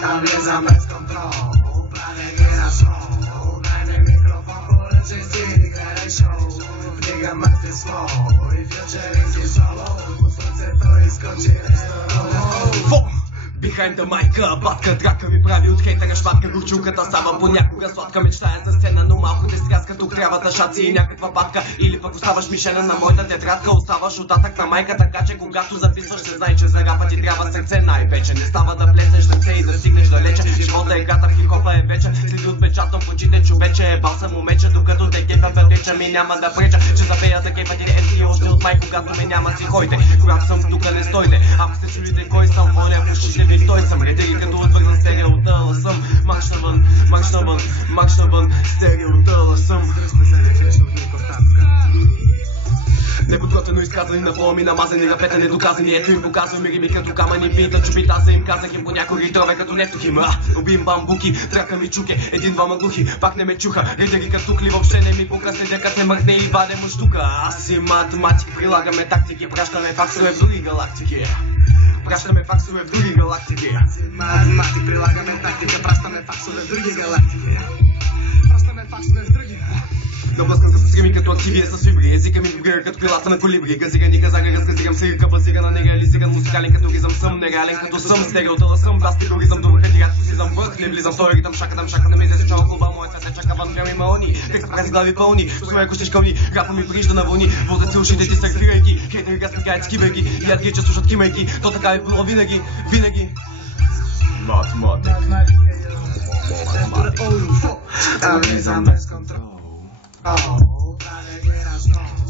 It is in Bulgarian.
Tam wjeżdżam bez kontroli, planek nie na show. Daj mi mikrofon, poręczy styl, graj show. Wbiegam martwy slow i featuring jest solo. Po słońce to i skończy restaurant. Behind the mic, батка, драка ми прави от хейтера шпатка. Горчулката става понякога сладка. Мечтая за сцена, но малко те стряска. Тук трябва да шаци и някаква патка. Или пък оставаш мишена на моята тетрадка. Оставаш оттатък на майка, така че когато записваш се знай, че за рапа ти трябва сърце. Най-вече не става да плесеш сърце и да стигнеш далече. Живота е играта, в хип-хопа е вече. Следи отпечатам в очите, човече е балса момече. Докато те кепа петеча ми няма да преча, че запея да кепа ти MC още от май. Когато ме няма си ходите, когато съм тук не стойте. Ако се чудите кой съм, моля пушите ви, той съм. Редери като отвързан стереотъла съм. Марш навън, марш навън, марш навън, стереотъла съм. Неподготвено изказани на фломи, намазани на пета недоказани. Ето им показвам и риби като камъни. Пита чупит, аз им казах им по някой ритрове като нефтохим. Убим бамбуки, трака ми чуке, един-двама глухи, пак не ме чуха. Редери като тухли, въобще не ми пука, следя като се мърдне и ваде мъщука. Аз си математик, прилагаме тактики, пращаме факсове в други галактики. Пращаме факсове в други галактики. Математик, прилагаме тактика, пращаме факсове в други галактики. Пращаме факсове в други. Наблъскам се с рими като архиви с фибри. Езика ми вибрира като крилата на колибри. Газирани газага, разгазирам с лирика, базирана нереализиран. Музикален като ризъм съм, нереален като съм. Стереотъла съм, бас тероризъм, добър хедират, си зам върх. Не влизам в този ритъм, шака да ме излезе чова клуба. Моят свят се чака вън прямо има они. Текст през глави пълни, своя кощеш кълни. Рапа ми прижда на вълни, водят се ушите ти сърфирайки. Хейтери газ мигаят скибайки, яд ги, че слушат кимайки. То така е било винаги, винаги. Там вjeżdżam bez kontroli, planek nie na show.